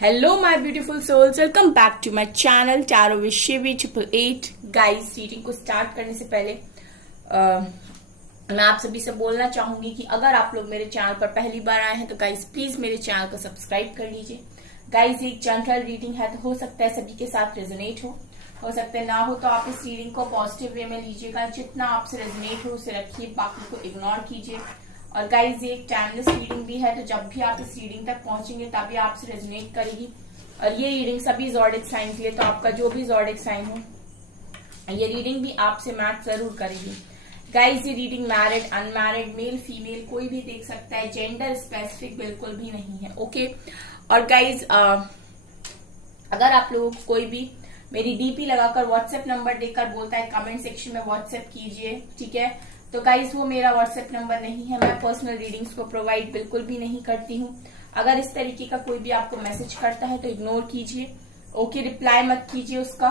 Hello my beautiful souls, welcome back to my channel tarot with Shivi 888। Guys, reading को start करने से पहले मैं आप सभी से बोलना चाहूंगी कि अगर आप लोग मेरे चैनल पर पहली बार आए हैं तो गाइस प्लीज मेरे चैनल को सब्सक्राइब कर लीजिए। गाइस, एक जनरल रीडिंग है तो हो सकता है सभी के साथ रेजोनेट हो सकता है ना हो, तो आप इस रीडिंग को पॉजिटिव वे में लीजिएगा। जितना आपसे रेजोनेट हो उसे रखिए, बाकी को इग्नोर कीजिए। और गाइज, ये एक टाइमलेस रीडिंग भी है, तो जब भी आप इस रीडिंग तक पहुंचेंगे तभी आपसे रेजोनेट करेगी। और ये रीडिंग सभी ज़ोडिक साइन के लिए, तो आपका जो भी ज़ोडिक साइन हो ये रीडिंग भी आपसे मैच जरूर करेगी। गाइज, ये reading married, unmarried, male female कोई भी देख सकता है, जेंडर स्पेसिफिक बिल्कुल भी नहीं है। ओके। और गाइज, अगर आप लोगों को कोई भी मेरी डीपी लगाकर व्हाट्सएप नंबर देकर बोलता है कमेंट सेक्शन में व्हाट्सएप कीजिए, ठीक है, तो गाइज वो मेरा व्हाट्सएप नंबर नहीं है। मैं पर्सनल रीडिंग्स को प्रोवाइड बिल्कुल भी नहीं करती हूँ। अगर इस तरीके का कोई भी आपको मैसेज करता है तो इग्नोर कीजिए। ओके, रिप्लाई मत कीजिए उसका।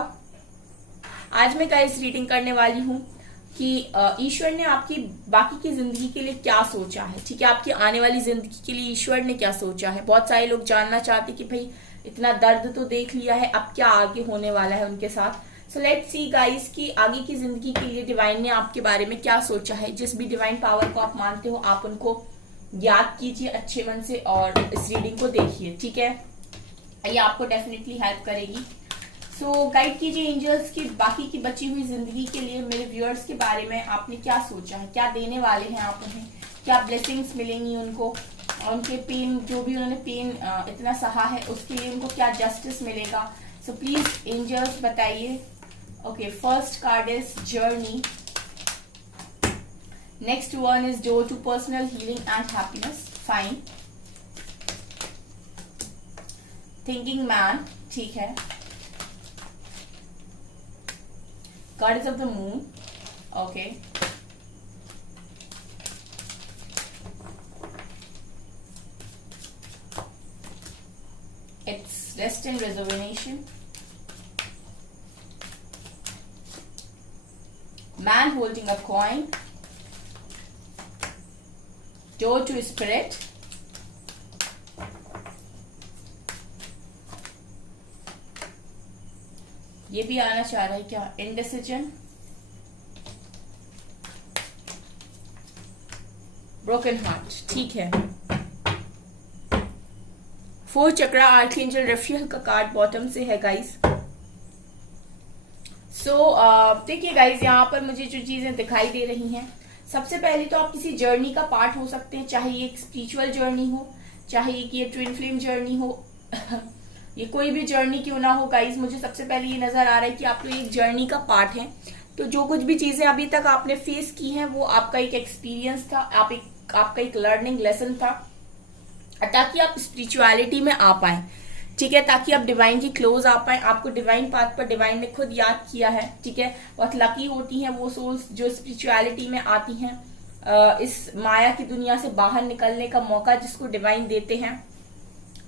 आज मैं गाइज रीडिंग करने वाली हूँ कि ईश्वर ने आपकी बाकी की जिंदगी के लिए क्या सोचा है, ठीक है, आपकी आने वाली जिंदगी के लिए ईश्वर ने क्या सोचा है। बहुत सारे लोग जानना चाहते कि भाई इतना दर्द तो देख लिया है, अब क्या आगे होने वाला है उनके साथ। सो लेट्स सी गाइस कि आगे की जिंदगी के लिए डिवाइन ने आपके बारे में क्या सोचा है। जिस भी डिवाइन पावर को आप मानते हो आप उनको याद कीजिए अच्छे मन से और इस रीडिंग को देखिए, ठीक है, ये आपको डेफिनेटली हेल्प करेगी। सो गाइड कीजिए एंजल्स की बाकी की बची हुई जिंदगी के लिए मेरे व्यूअर्स के बारे में आपने क्या सोचा है, क्या देने वाले हैं आप उन्हें, क्या ब्लेसिंग्स मिलेंगी उनको, और उनके पेन, जो भी उन्होंने पेन इतना सहा है उसके लिए उनको क्या जस्टिस मिलेगा। सो प्लीज एंजल्स बताइए। Okay, first card is journey. Next one is door to personal healing and happiness. Fine. Thinking man. ठीक है. Cards of the moon. Okay. It's rest and rejuvenation. Man holding a coin. Door to spirit. ये भी आना चाह रहा है क्या? Indecision. Broken heart. ठीक है। 4 चक्रा आर्कएंजल रफियल का कार्ड बॉटम से है गाइस। देखिए गाइज, यहाँ पर मुझे जो चीजें दिखाई दे रही हैं, सबसे पहले तो आप किसी जर्नी का पार्ट हो सकते हैं, चाहे ये एक स्पिरिचुअल जर्नी हो, चाहे ये ट्विन फ्लेम जर्नी हो ये कोई भी जर्नी क्यों ना हो गाइज, मुझे सबसे पहले ये नजर आ रहा है कि आप तो एक जर्नी का पार्ट है। तो जो कुछ भी चीजें अभी तक आपने फेस की हैं वो आपका एक एक्सपीरियंस था, आपका एक लर्निंग लेसन था, ताकि आप स्पिरिचुअलिटी में आ पाए, ठीक है, ताकि आप डिवाइन की क्लोज आ पाए। आपको डिवाइन पाथ पर डिवाइन ने खुद याद किया है, ठीक है। बहुत लकी होती हैं वो सोल्स जो स्पिरिचुअलिटी में आती हैं, इस माया की दुनिया से बाहर निकलने का मौका जिसको डिवाइन देते हैं,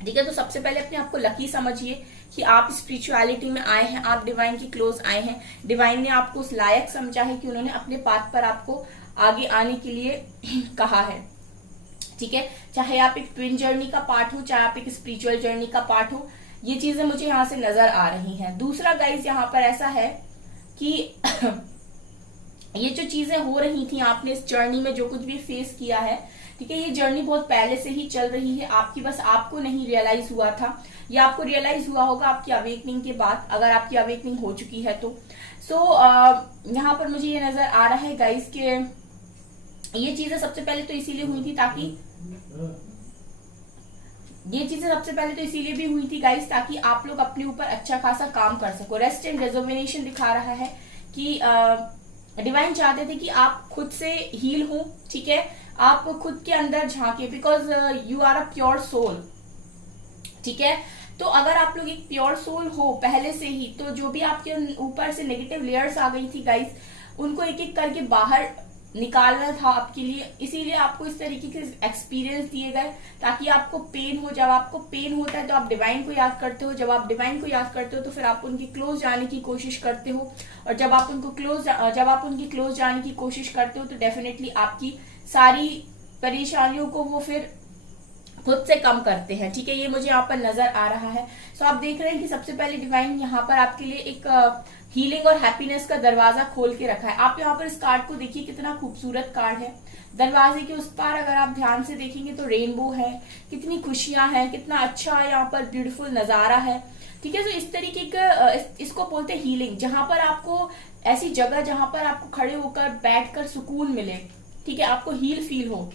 ठीक है। तो सबसे पहले अपने आप को लकी समझिए कि आप स्पिरिचुअलिटी में आए हैं, आप डिवाइन की क्लोज आए हैं। डिवाइन ने आपको उस लायक समझा है कि उन्होंने अपने पाथ पर आपको आगे आने के लिए कहा है, ठीक है। चाहे आप एक ट्विन जर्नी का पार्ट हो, चाहे आप एक स्पिरिचुअल जर्नी का पार्ट हो, ये चीजें मुझे यहाँ से नजर आ रही हैं। दूसरा गाइज, यहाँ पर ऐसा है कि ये जो चीजें हो रही थी, आपने इस जर्नी में जो कुछ भी फेस किया है, ठीक है, ये जर्नी बहुत पहले से ही चल रही है आपकी, बस आपको नहीं रियलाइज हुआ था। ये आपको रियलाइज हुआ होगा आपकी अवेकनिंग के बाद, अगर आपकी अवेकनिंग हो चुकी है तो। यहाँ पर मुझे ये नजर आ रहा है गाइज के ये चीजें सबसे पहले तो इसीलिए हुई थी भी हुई थी गाइस, ताकि आप लोग अपने ऊपर अच्छा खासा काम कर सको। रेस्ट एंड रेजोविनेशन दिखा रहा है कि डिवाइन चाहते थे कि आप खुद से हील हो, ठीक है, आप खुद के अंदर झांके, because you are a pure soul, ठीक है। तो अगर आप लोग एक प्योर सोल हो पहले से ही, तो जो भी आपके ऊपर से नेगेटिव लेयर्स आ गई थी गाइस, उनको एक एक करके बाहर निकालना था आपके लिए। इसीलिए आपको इस तरीके के एक्सपीरियंस दिए गए ताकि आपको पेन हो। जब आपको पेन होता है तो आप डिवाइन को याद करते हो, जब आप डिवाइन को याद करते हो तो फिर आप उनके क्लोज जाने की कोशिश करते हो, और जब आप उनकी क्लोज जाने की कोशिश करते हो तो डेफिनेटली आपकी सारी परेशानियों को वो फिर खुद से कम करते हैं। ठीक है, ये मुझे यहाँ पर नजर आ रहा है। सो आप देख रहे हैं कि सबसे पहले डिवाइन यहाँ पर आपके लिए एक हीलिंग और हैप्पीनेस का दरवाजा खोल के रखा है। आप यहाँ पर इस कार्ड को देखिए, कितना खूबसूरत कार्ड है। दरवाजे के उस पार अगर आप ध्यान से देखेंगे तो रेनबो है, कितनी खुशियां हैं, कितना अच्छा यहाँ पर ब्यूटीफुल नजारा है। ठीक है, तो इस तरीके का इसको बोलते हैं हीलिंग, जहां पर आपको ऐसी जगह जहां पर आपको खड़े होकर बैठकर सुकून मिले। ठीक है, आपको हील फील हो।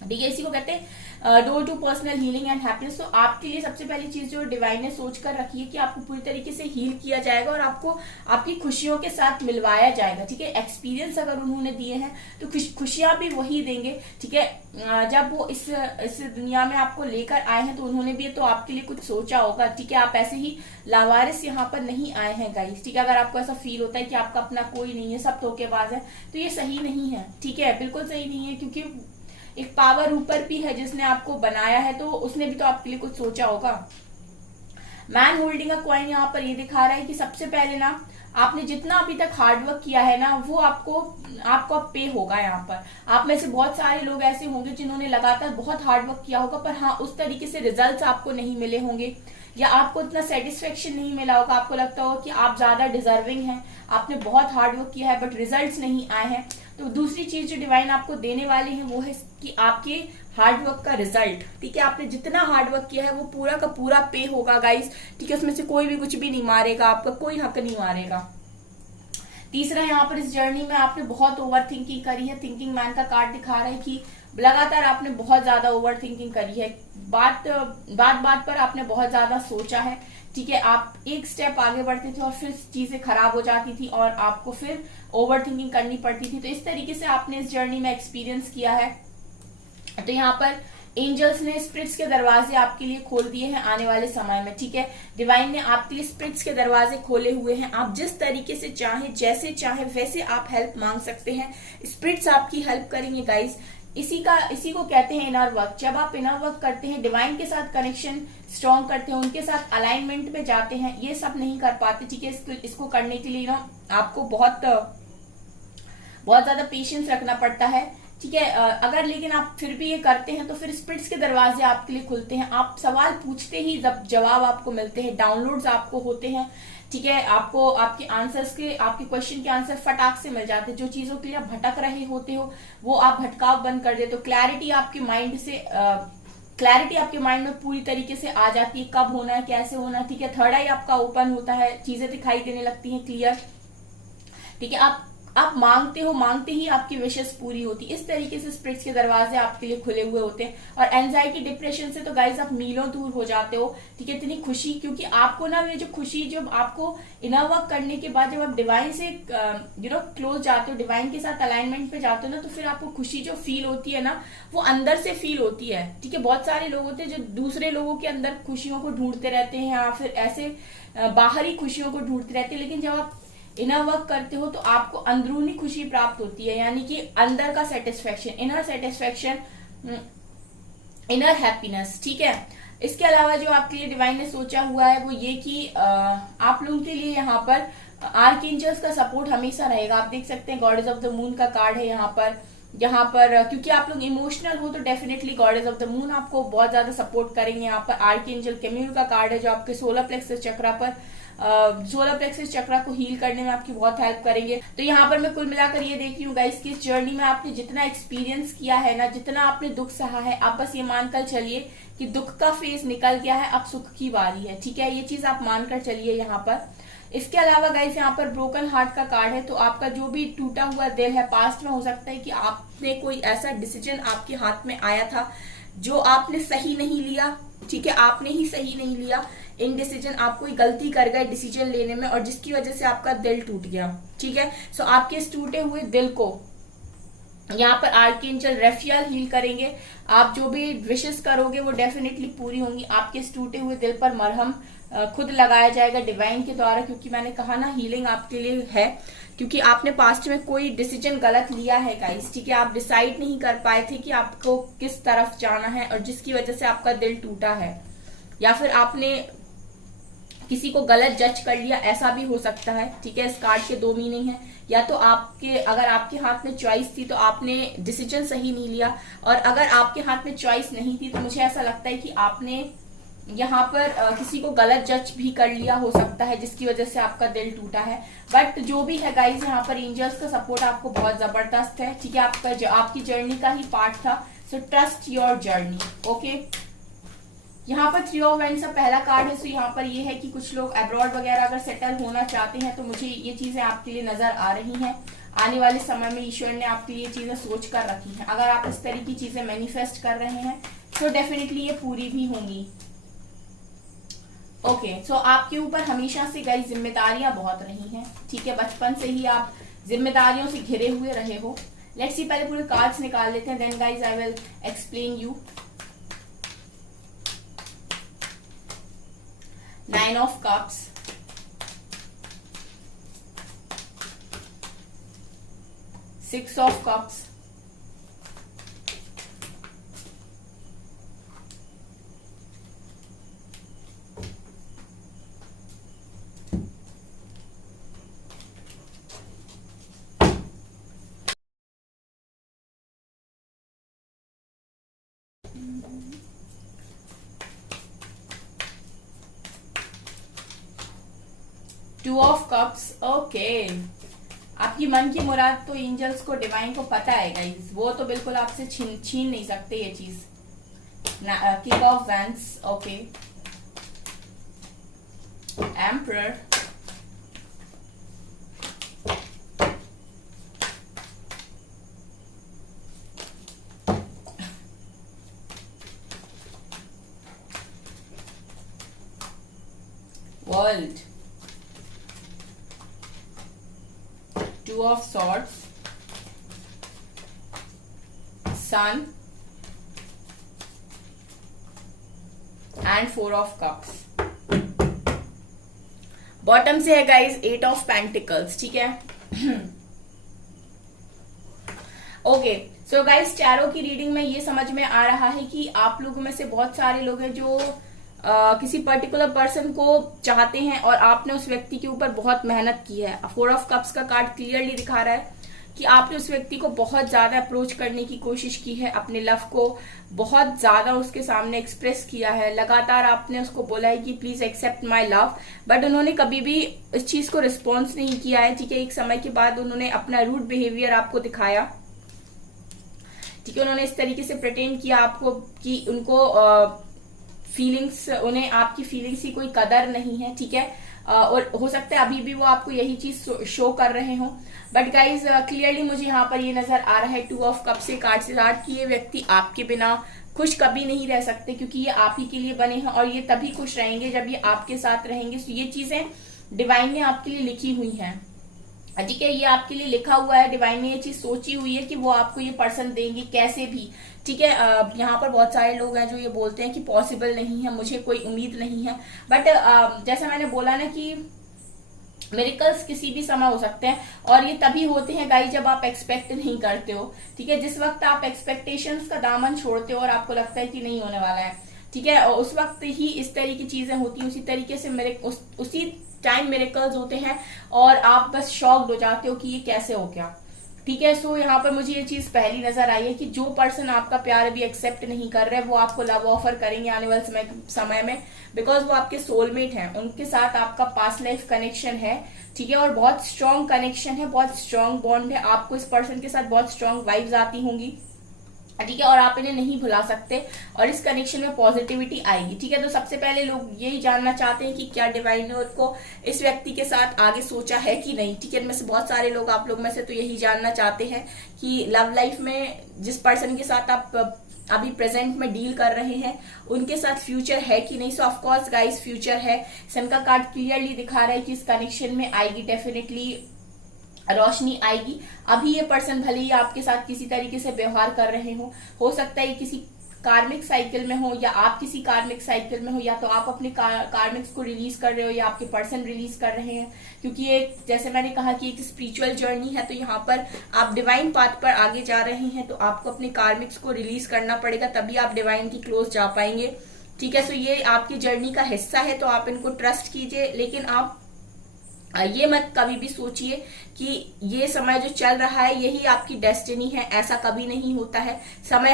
ठीक है, इसी को कहते हैं door to personal healing and happiness. तो आपके लिए सबसे पहली चीज जो डिवाइन ने सोच कर रखी है कि आपको पूरी तरीके से हील किया जाएगा और आपको आपकी खुशियों के साथ मिलवाया जाएगा। ठीक है, एक्सपीरियंस अगर उन्होंने दिए हैं तो खुशियां भी वही देंगे। ठीक है, जब वो इस दुनिया में आपको लेकर आए हैं तो उन्होंने भी तो आपके लिए कुछ सोचा होगा। ठीक है, आप ऐसे ही लावारिस यहाँ पर नहीं आए हैं गाइस। ठीक है, अगर आपको ऐसा फील होता है कि आपका अपना कोई नहीं है, सब धोखेबाज है, तो ये सही नहीं है। ठीक है, बिल्कुल सही नहीं है, क्योंकि एक पावर ऊपर भी है जिसने आपको बनाया है, तो उसने भी तो आपके लिए कुछ सोचा होगा। मैन होल्डिंग अ कॉइन यहाँ पर ये दिखा रहा है कि सबसे पहले ना आपने जितना अभी तक हार्डवर्क किया है ना, वो आपको पे होगा। यहाँ पर आप में से बहुत सारे लोग ऐसे होंगे जिन्होंने लगातार बहुत हार्डवर्क किया होगा, पर हाँ उस तरीके से रिजल्ट्स आपको नहीं मिले होंगे, या आपको इतना सेटिस्फेक्शन नहीं मिला होगा। आपको लगता होगा कि आप ज्यादा डिजर्विंग हैं, आपने बहुत हार्डवर्क किया है बट रिजल्ट्स नहीं आए हैं। तो दूसरी चीज जो डिवाइन आपको देने वाली है वो है कि आपके हार्डवर्क का रिजल्ट। ठीक है, आपने जितना हार्डवर्क किया है वो पूरा का पूरा पे होगा गाइस। ठीक है, उसमें से कोई भी कुछ भी नहीं मारेगा, आपका कोई हक नहीं मारेगा। तीसरा, यहाँ पर इस जर्नी में आपने बहुत ओवर थिंकिंग करी है। थिंकिंग मैन का कार्ड दिखा रहा है कि लगातार आपने बहुत ज्यादा ओवर थिंकिंग करी है, बात पर आपने बहुत ज्यादा सोचा है। ठीक है, आप एक स्टेप आगे बढ़ते थे और फिर चीजें खराब हो जाती थी और आपको फिर ओवर थिंकिंग करनी पड़ती थी। तो इस तरीके से आपने इस जर्नी में एक्सपीरियंस किया है। तो यहाँ पर एंजल्स ने स्पिरिट्स के दरवाजे आपके लिए खोल दिए हैं आने वाले समय में। ठीक है, डिवाइन ने आपके लिए स्पिरिट्स के दरवाजे खोले हुए हैं। आप जिस तरीके से चाहे, जैसे चाहे वैसे आप हेल्प मांग सकते हैं। स्पिरिट्स आपकी हेल्प करेंगे गाइस। इसी को कहते हैं इनर वर्क। जब आप इनर वर्क करते हैं, डिवाइन के साथ कनेक्शन स्ट्रॉन्ग करते हैं, उनके साथ अलाइनमेंट में जाते हैं, ये सब नहीं कर पाते। ठीक है, इसको करने के लिए ना आपको बहुत ज्यादा पेशेंस रखना पड़ता है। ठीक है, अगर लेकिन आप फिर भी ये करते हैं तो फिर स्पिरिट्स के दरवाजे आपके लिए खुलते हैं। आप सवाल पूछते ही जवाब आपको मिलते हैं, डाउनलोड्स आपको होते हैं। ठीक है, आपको आपके क्वेश्चन के आंसर फटाक से मिल जाते हैं। जो चीजों के लिए आप भटक रहे होते हो वो आप भटकाव बंद कर देते हो। क्लैरिटी आपके माइंड में पूरी तरीके से आ जाती है, कब होना है, कैसे होना है। ठीक है, थर्ड आई आपका ओपन होता है, चीजें दिखाई देने लगती हैं क्लियर। ठीक है, आप मांगते ही आपकी विशेष पूरी होती। इस तरीके से स्पिरिट्स के दरवाजे आपके लिए खुले हुए होते हैं। और एंजाइटी, डिप्रेशन से तो गाइस आप मीलों दूर हो जाते हो। ठीक है, इतनी खुशी, क्योंकि आपको ना ये जो खुशी, जब आपको इनर वर्क करने के बाद जब आप डिवाइन से क्लोज जाते हो, डिवाइन के साथ अलाइनमेंट पे जाते हो ना, तो फिर आपको खुशी जो फील होती है ना, वो अंदर से फील होती है। ठीक है, बहुत सारे लोग होते हैं जो दूसरे लोगों के अंदर खुशियों को ढूंढते रहते हैं या फिर ऐसे बाहरी खुशियों को ढूंढते रहते हैं, लेकिन जब आप इनर वर्क करते हो तो आपको अंदरूनी खुशी प्राप्त होती है, यानी कि अंदर का satisfaction, inner satisfaction, inner happiness. ठीक है, इसके अलावा जो आपके लिए डिवाइन ने सोचा हुआ है वो ये कि आप लोगों के लिए यहाँ पर आर्कएंजल्स का सपोर्ट हमेशा रहेगा। आप देख सकते हैं गॉडेस ऑफ द मून का कार्ड है यहाँ पर क्योंकि आप लोग इमोशनल हो तो definitely goddess of the moon आपको बहुत ज्यादा सपोर्ट करेंगे। यहाँ पर आर्कएंजल कैम्यूल का कार्ड है जो आपके सोलर प्लेक्सस चक्रा को हील करने में आपकी बहुत हेल्प करेंगे। तो यहाँ पर मैं कुल मिलाकर ये देख रही हूँ गाइस कि इस जर्नी में आपने जितना एक्सपीरियंस किया है ना, जितना आपने दुख सहा है, आप बस ये मानकर चलिए कि दुख का फेज निकल गया है, अब सुख की बारी है। ठीक है, ये चीज आप मानकर चलिए यहाँ पर। इसके अलावा गाइस यहाँ पर ब्रोकन हार्ट का कार्ड है। तो आपका जो भी टूटा हुआ दिल है, पास्ट में हो सकता है कि आपने कोई ऐसा डिसीजन आपके हाथ में आया था जो आपने सही नहीं लिया। ठीक है, आपने ही सही नहीं लिया, इन डिसीजन आप कोई गलती कर गए डिसीजन लेने में और जिसकी वजह से आपका दिल टूट गया। ठीक है, सो आपके इस टूटे हुए दिल को यहाँ पर आर्कएंजल रेफियल हील करेंगे। आप जो भी विशेष करोगे वो डेफिनेटली पूरी होंगी। आपके इस टूटे हुए दिल पर मरहम खुद लगाया जाएगा डिवाइन के द्वारा, क्योंकि मैंने कहा ना हीलिंग आपके लिए है, क्योंकि आपने पास्ट में कोई डिसीजन गलत लिया है गाइस। ठीक है, आप डिसाइड नहीं कर पाए थे कि आपको किस तरफ जाना है और जिसकी वजह से आपका दिल टूटा है, या फिर आपने किसी को गलत जज कर लिया, ऐसा भी हो सकता है। ठीक है, इस कार्ड के दो मीनिंग है। या तो आपके अगर आपके हाथ में चॉइस थी तो आपने डिसीजन सही नहीं लिया, और अगर आपके हाथ में चॉइस नहीं थी तो मुझे ऐसा लगता है कि आपने यहाँ पर किसी को गलत जज भी कर लिया हो सकता है, जिसकी वजह से आपका दिल टूटा है। बट जो भी है गाइज, यहाँ पर एंजल्स का सपोर्ट आपको बहुत जबरदस्त है। ठीक है, आपकी जर्नी का ही पार्ट था। So trust your journey. Okay, यहाँ पर 3 ऑफ वांड्स का पहला कार्ड है। सो यहाँ पर ये है कि कुछ लोग अब्रॉड वगैरह अगर सेटल होना चाहते हैं तो मुझे ये चीजें आपके लिए नजर आ रही हैं। आने वाले समय में ईश्वर ने आपके लिए चीजें सोच कर रखी हैं। अगर आप इस तरह की चीजें मैनिफेस्ट कर रहे हैं तो डेफिनेटली ये पूरी भी होंगी। ओके, सो आपके ऊपर हमेशा से गई जिम्मेदारियां बहुत रही हैं। ठीक है, बचपन से ही आप जिम्मेदारियों से घिरे हुए रहे हो। लेट्स सी, पहले पूरे कार्ड्स निकाल लेते हैं, then guys I will explain you. 9 of cups, 6 of cups, 2 of cups. Okay, आपकी मन की मुराद तो एंजल्स को, डिवाइन को पता है गाइस, वो तो बिल्कुल आपसे छीन नहीं सकते ये चीज। King of wands, okay, emperor, world, 2 of swords, sun and 4 of cups। Bottom से है गाइज 8 ऑफ पेंटिकल्स। ठीक है, ओके, सो गाइज टैरो की रीडिंग में ये समझ में आ रहा है कि आप लोगों में से बहुत सारे लोग हैं जो किसी पर्टिकुलर पर्सन को चाहते हैं और आपने उस व्यक्ति के ऊपर बहुत मेहनत की है। 4 ऑफ कप्स का कार्ड क्लियरली दिखा रहा है कि आपने उस व्यक्ति को बहुत ज्यादा अप्रोच करने की कोशिश की है, अपने लव को बहुत ज्यादा उसके सामने एक्सप्रेस किया है। लगातार आपने उसको बोला है कि please accept my love, but उन्होंने कभी भी इस चीज को रिस्पॉन्स नहीं किया है। ठीक है, एक समय के बाद उन्होंने अपना रूड बिहेवियर आपको दिखाया। ठीक है, उन्होंने इस तरीके से प्रिटेंड किया आपको कि उनको फीलिंग्स, उन्हें आपकी फीलिंग्स की कोई कदर नहीं है। ठीक है, और हो सकता है अभी भी वो आपको यही चीज शो कर रहे हो। बट गाइज क्लियरली मुझे यहाँ पर ये नजर आ रहा है 2 ऑफ कप से कार्ड से स्टार्ट कि ये व्यक्ति आपके बिना खुश कभी नहीं रह सकते, क्योंकि ये आप ही के लिए बने हैं और ये तभी खुश रहेंगे जब ये आपके साथ रहेंगे। तो ये चीजें डिवाइन ने आपके लिए लिखी हुई हैं। ठीक है, ये आपके लिए लिखा हुआ है, डिवाइन ने ये चीज सोची हुई है कि वो आपको ये पर्सन देंगे कैसे भी। ठीक है, यहाँ पर बहुत सारे लोग हैं जो ये बोलते हैं कि पॉसिबल नहीं है, मुझे कोई उम्मीद नहीं है। बट जैसा मैंने बोला ना कि मिरेकल्स किसी भी समय हो सकते हैं, और ये तभी होते हैं गाइस जब आप एक्सपेक्ट नहीं करते हो। ठीक है, जिस वक्त आप एक्सपेक्टेशंस का दामन छोड़ते हो और आपको लगता है कि नहीं होने वाला है, ठीक है, और उस वक्त ही इस तरह की चीजें होती हैं। उसी तरीके से उसी टाइम मिरेकल्स होते हैं और आप बस शॉक्ड हो जाते हो कि ये कैसे हो गया। ठीक है, सो यहाँ पर मुझे ये चीज पहली नजर आई है कि जो पर्सन आपका प्यार अभी एक्सेप्ट नहीं कर रहे वो आपको लव ऑफर करेंगे आने वाले समय में, बिकॉज वो आपके सोलमेट हैं, उनके साथ आपका पास्ट लाइफ कनेक्शन है। ठीक है, और बहुत स्ट्रॉन्ग कनेक्शन है, बहुत स्ट्रॉन्ग बॉन्ड है, आपको इस पर्सन के साथ बहुत स्ट्रॉन्ग वाइब्स आती होंगी। ठीक है, और आप इन्हें नहीं भुला सकते और इस कनेक्शन में पॉजिटिविटी आएगी। ठीक है, तो सबसे पहले लोग यही जानना चाहते हैं कि क्या डिवाइन ने उनको इस व्यक्ति के साथ आगे सोचा है कि नहीं। ठीक है, इनमें से बहुत सारे लोग, आप लोग में से तो यही जानना चाहते हैं कि लव लाइफ में जिस पर्सन के साथ आप अभी प्रेजेंट में डील कर रहे हैं उनके साथ फ्यूचर है कि नहीं। सो ऑफ कोर्स गाइस फ्यूचर है। सन का कार्ड क्लियरली दिखा रहा है कि इस कनेक्शन में आएगी, डेफिनेटली रोशनी आएगी। अभी ये पर्सन भले ही आपके साथ किसी तरीके से व्यवहार कर रहे हो सकता है किसी कार्मिक साइकिल में हो या आप किसी कार्मिक साइकिल में हो, या तो आप अपने कार्मिक्स को रिलीज कर रहे हो या आपके पर्सन रिलीज कर रहे हैं, क्योंकि ये जैसे मैंने कहा कि एक स्पिरिचुअल जर्नी है। तो यहाँ पर आप डिवाइन पाथ पर आगे जा रहे हैं तो आपको अपने कार्मिक्स को रिलीज करना पड़ेगा, तभी आप डिवाइन की क्लोज जा पाएंगे। ठीक है। सो ये आपकी जर्नी का हिस्सा है, तो आप इनको ट्रस्ट कीजिए, लेकिन आप ये मत कभी भी सोचिए कि ये समय जो चल रहा है यही आपकी डेस्टिनी है। ऐसा कभी नहीं होता है। समय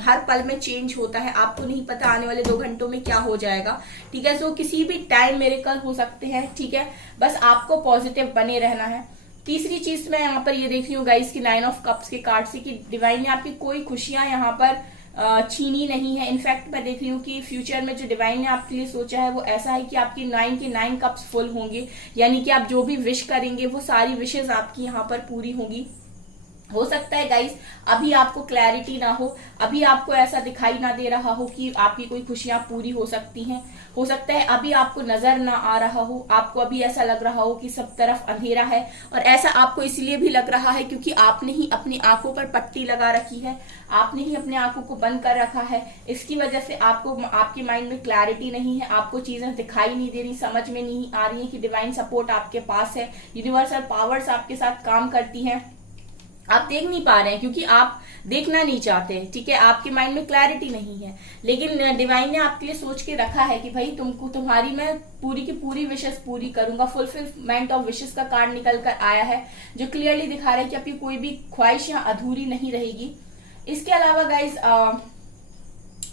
हर पल में चेंज होता है। आपको नहीं पता आने वाले 2 घंटों में क्या हो जाएगा, ठीक है। सो किसी भी टाइम मिरेकल हो सकते हैं, ठीक है। बस आपको पॉजिटिव बने रहना है। तीसरी चीज मैं यहाँ पर ये देख रही हूँ गाइस की 9 ऑफ कप्स के कार्ड से कि डिवाइन ने आपकी कोई खुशियां यहाँ पर छीनी नहीं है। इनफैक्ट मैं देख रही हूँ कि फ्यूचर में जो डिवाइन ने आपके लिए सोचा है वो ऐसा है कि आपकी 9 के 9 कप्स फुल होंगे, यानी कि आप जो भी विश करेंगे वो सारी विशेष आपकी यहाँ पर पूरी होंगी। हो सकता है गाइस अभी आपको क्लैरिटी ना हो, अभी आपको ऐसा दिखाई ना दे रहा हो कि आपकी कोई खुशियां पूरी हो सकती हैं। हो सकता है अभी आपको नजर ना आ रहा हो, आपको अभी ऐसा लग रहा हो कि सब तरफ अंधेरा है, और ऐसा आपको इसलिए भी लग रहा है क्योंकि आपने ही अपनी आंखों पर पट्टी लगा रखी है, आपने ही अपने आंखों को बंद कर रखा है। इसकी वजह से आपको आपके माइंड में क्लैरिटी नहीं है, आपको चीजें दिखाई नहीं दे रही, समझ में नहीं आ रही है कि डिवाइन सपोर्ट आपके पास है, यूनिवर्सल पावर्स आपके साथ काम करती हैं। आप देख नहीं पा रहे हैं क्योंकि आप देखना नहीं चाहते, ठीक है। आपके माइंड में क्लैरिटी नहीं है, लेकिन डिवाइन ने आपके लिए सोच के रखा है कि भाई तुम्हारी मैं पूरी की पूरी विशेष पूरी करूंगा। फुलफिलमेंट ऑफ विशेष का कार्ड निकल कर आया है जो क्लियरली दिखा रहा है कि आपकी कोई भी ख्वाहिश यहाँ अधूरी नहीं रहेगी। इसके अलावा गाइज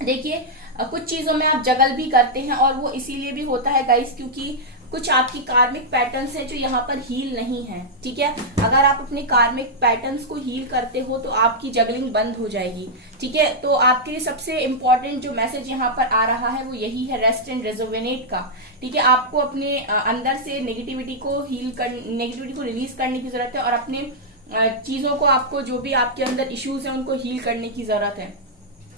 देखिए कुछ चीजों में आप जगल भी करते हैं, और वो इसीलिए भी होता है गाइज क्योंकि कुछ आपकी कार्मिक पैटर्न्स है जो यहाँ पर हील नहीं है, ठीक है। अगर आप अपने कार्मिक पैटर्न्स को हील करते हो तो आपकी जगलिंग बंद हो जाएगी, ठीक है। तो आपके लिए सबसे इंपॉर्टेंट जो मैसेज यहाँ पर आ रहा है वो यही है, रेस्ट एंड रेजुवेनेट का, ठीक है। आपको अपने अंदर से नेगेटिविटी को नेगेटिविटी को रिलीज करने की जरूरत है, और अपने चीजों को आपको जो भी आपके अंदर इश्यूज है उनको हील करने की जरूरत है।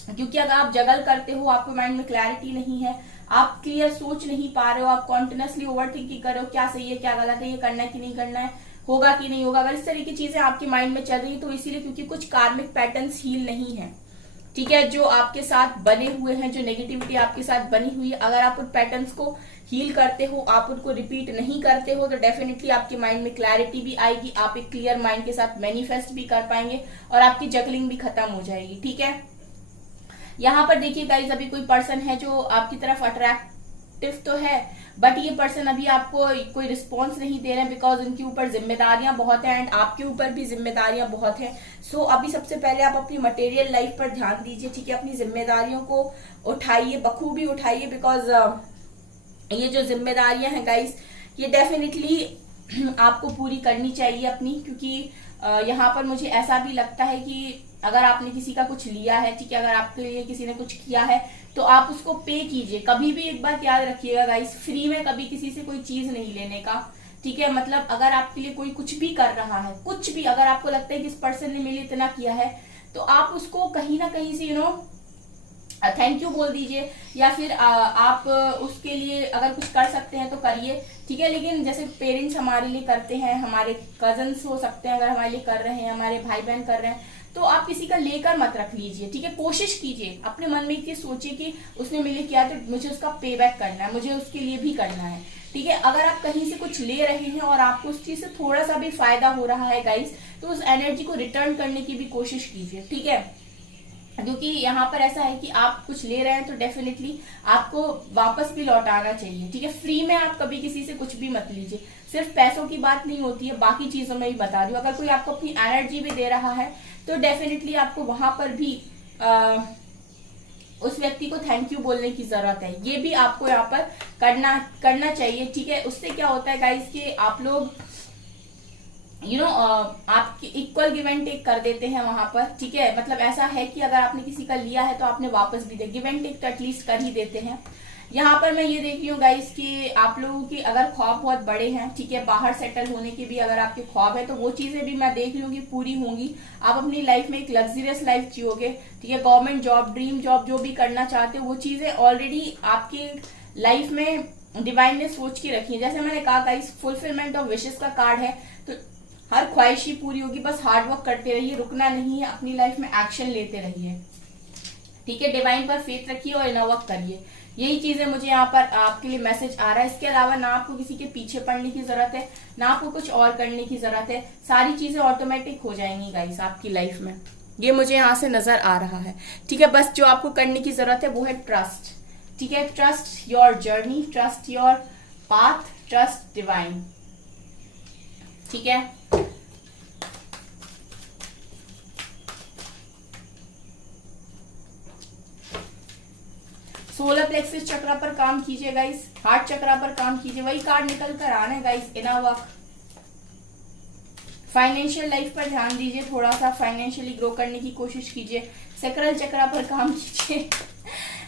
क्योंकि अगर आप जगल करते हो, आपके माइंड में क्लैरिटी नहीं है, आप क्लियर सोच नहीं पा रहे हो, आप कॉन्टिन्यूसली ओवर थिंकिंग कर रहे हो, क्या सही है क्या गलत है, ये करना है कि नहीं करना है, होगा कि नहीं होगा। अगर इस तरह की चीजें आपके माइंड में चल रही है तो इसीलिए क्योंकि कुछ कार्मिक पैटर्न्स हील नहीं है, ठीक है, जो आपके साथ बने हुए हैं, जो नेगेटिविटी आपके साथ बनी हुई है। अगर आप उन पैटर्न्स को हील करते हो, आप उनको रिपीट नहीं करते हो, तो डेफिनेटली आपके माइंड में क्लैरिटी भी आएगी, आप एक क्लियर माइंड के साथ मैनिफेस्ट भी कर पाएंगे, और आपकी जगलिंग भी खत्म हो जाएगी, ठीक है। यहाँ पर देखिए गाइस अभी कोई पर्सन है जो आपकी तरफ अट्रैक्टिव तो है, बट ये पर्सन अभी आपको कोई रिस्पॉन्स नहीं दे रहे हैं, बिकॉज उनके ऊपर जिम्मेदारियां बहुत हैं, एंड आपके ऊपर भी जिम्मेदारियां बहुत हैं। सो अभी सबसे पहले आप अपनी मटेरियल लाइफ पर ध्यान दीजिए, ठीक है। अपनी जिम्मेदारियों को उठाइए, बखूबी उठाइए, बिकॉज ये जो जिम्मेदारियां हैं गाइस ये डेफिनेटली आपको पूरी करनी चाहिए अपनी, क्योंकि यहाँ पर मुझे ऐसा भी लगता है कि अगर आपने किसी का कुछ लिया है, ठीक है, अगर आपके लिए किसी ने कुछ किया है तो आप उसको पे कीजिए। कभी भी एक बात याद रखिएगा गाइस, फ्री में कभी किसी से कोई चीज नहीं लेने का, ठीक है। मतलब अगर आपके लिए कोई कुछ भी कर रहा है, कुछ भी, अगर आपको लगता है कि इस पर्सन ने मेरे लिए इतना किया है, तो आप उसको कहीं ना कहीं से थैंक यू बोल दीजिए, या फिर आप उसके लिए अगर कुछ कर सकते हैं तो करिए, ठीक है। लेकिन जैसे पेरेंट्स हमारे लिए करते हैं, हमारे कजन्स हो सकते हैं अगर हमारे लिए कर रहे हैं, हमारे भाई बहन कर रहे हैं, तो आप किसी का लेकर मत रख लीजिए, ठीक है। कोशिश कीजिए, अपने मन में ये सोचिए कि उसने मेरे लिए किया तो मुझे उसका पे बैक करना है, मुझे उसके लिए भी करना है, ठीक है। अगर आप कहीं से कुछ ले रहे हैं और आपको उस चीज से थोड़ा सा भी फायदा हो रहा है गाइस, तो उस एनर्जी को रिटर्न करने की भी कोशिश कीजिए, ठीक है। क्योंकि यहाँ पर ऐसा है कि आप कुछ ले रहे हैं तो डेफिनेटली आपको वापस भी लौटाना चाहिए, ठीक है। फ्री में आप कभी किसी से कुछ भी मत लीजिए, सिर्फ पैसों की बात नहीं होती है, बाकी चीजों में भी बता रही हूँ। अगर कोई आपको अपनी एनर्जी भी दे रहा है तो डेफिनेटली आपको वहां पर भी उस व्यक्ति को थैंक यू बोलने की जरूरत है, ये भी आपको यहाँ पर करना चाहिए, ठीक है। उससे क्या होता है गाइस कि आप लोग आपकी इक्वल गिव एंड टेक कर देते हैं वहां पर, ठीक है। मतलब ऐसा है कि अगर आपने किसी का लिया है तो आपने वापस भी दे, गिव एंड टेक तो एटलीस्ट कर ही देते हैं। यहाँ पर मैं ये देख रही हूँ गाइस कि आप लोगों की अगर ख्वाब बहुत बड़े हैं, ठीक है, बाहर सेटल होने के भी अगर आपके ख्वाब है तो वो चीजें भी मैं देख रही हूँ कि पूरी होंगी। आप अपनी लाइफ में एक लग्जरियस लाइफ जियोगे, ठीक है। गवर्नमेंट जॉब, ड्रीम जॉब, जो भी करना चाहते हो वो चीजें ऑलरेडी आपकी लाइफ में डिवाइन ने सोच के रखी है। जैसे मैंने कहा गाइस फुलफिलमेंट ऑफ विशेस का कार्ड है, तो हर ख्वाहिश ही पूरी होगी, बस हार्ड वर्क करते रहिए, रुकना नहीं है, अपनी लाइफ में एक्शन लेते रहिए, ठीक है। डिवाइन पर फेथ रखिए और इनर वर्क करिए, यही चीजें मुझे यहाँ पर आपके लिए मैसेज आ रहा है। इसके अलावा ना आपको किसी के पीछे पड़ने की जरूरत है, ना आपको कुछ और करने की जरूरत है, सारी चीजें ऑटोमेटिक हो जाएंगी गाइस आपकी लाइफ में, ये मुझे यहाँ से नजर आ रहा है, ठीक है। बस जो आपको करने की जरूरत है वो है ट्रस्ट, ठीक है, trust your journey, trust your path, trust divine. ठीक है, सोलर प्लेक्सिस चक्रा पर काम कीजिए गाइस, हार्ट चक्रा पर काम कीजिए, वही कार्ड निकल कर आ रहे हैं guys, inner work. Financial life पर ध्यान दीजिए, थोड़ा सा फाइनेंशियली ग्रो करने की कोशिश कीजिए, सेक्रल चक्रा पर काम कीजिए।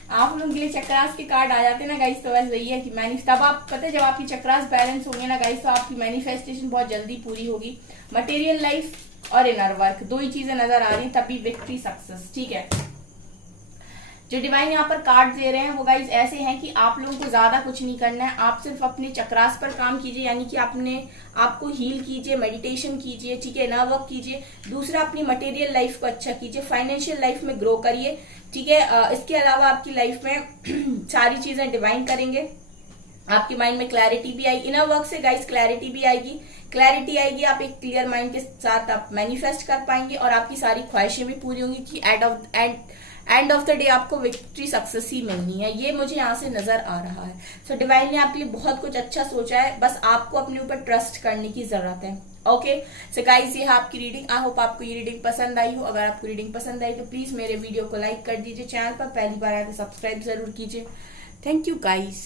आप लोगों के लिए चक्रास के कार्ड आ जाते हैं ना गाइस, तो बस वही है कि तब आप पता है जब आपकी चक्रास बैलेंस होंगे ना गाइस, तो आपकी मैनिफेस्टेशन बहुत जल्दी पूरी होगी। मटेरियल लाइफ और इनर वर्क, दो ही चीजें नजर आ रही हैं, तभी विक्ट्री सक्सेस। ठीक है, जो डिवाइन यहाँ पर कार्ड दे रहे हैं वो गाइज ऐसे हैं कि आप लोगों को ज्यादा कुछ नहीं करना है, आप सिर्फ अपने चक्रास पर काम कीजिए, यानी कि आपको हील कीजिए, मेडिटेशन कीजिए, ठीक है, इनर वर्क कीजिए। दूसरा, अपनी मटेरियल लाइफ को अच्छा कीजिए, फाइनेंशियल लाइफ में ग्रो करिए। ठीक है, इसके अलावा आपकी लाइफ में सारी चीजें डिवाइन करेंगे, आपके माइंड में क्लैरिटी भी आएगी। इनर वर्क से गाइज क्लैरिटी भी आएगी, क्लैरिटी आएगी, आप एक क्लियर माइंड के साथ आप मैनिफेस्ट कर पाएंगे और आपकी सारी ख्वाहिशें भी पूरी होंगी कि एंड ऑफ द डे आपको विक्ट्री सक्सेस ही मिलनी है, ये मुझे यहाँ से नजर आ रहा है। सो डिवाइन ने आपके लिए बहुत कुछ अच्छा सोचा है, बस आपको अपने ऊपर ट्रस्ट करने की जरूरत है। ओके सो गाइस, ये है आपकी रीडिंग। आई होप आपको ये रीडिंग पसंद आई हो। अगर आपको रीडिंग पसंद आई तो प्लीज मेरे वीडियो को लाइक कर दीजिए, चैनल पर पहली बार आए तो सब्सक्राइब जरूर कीजिए। Thank you guys.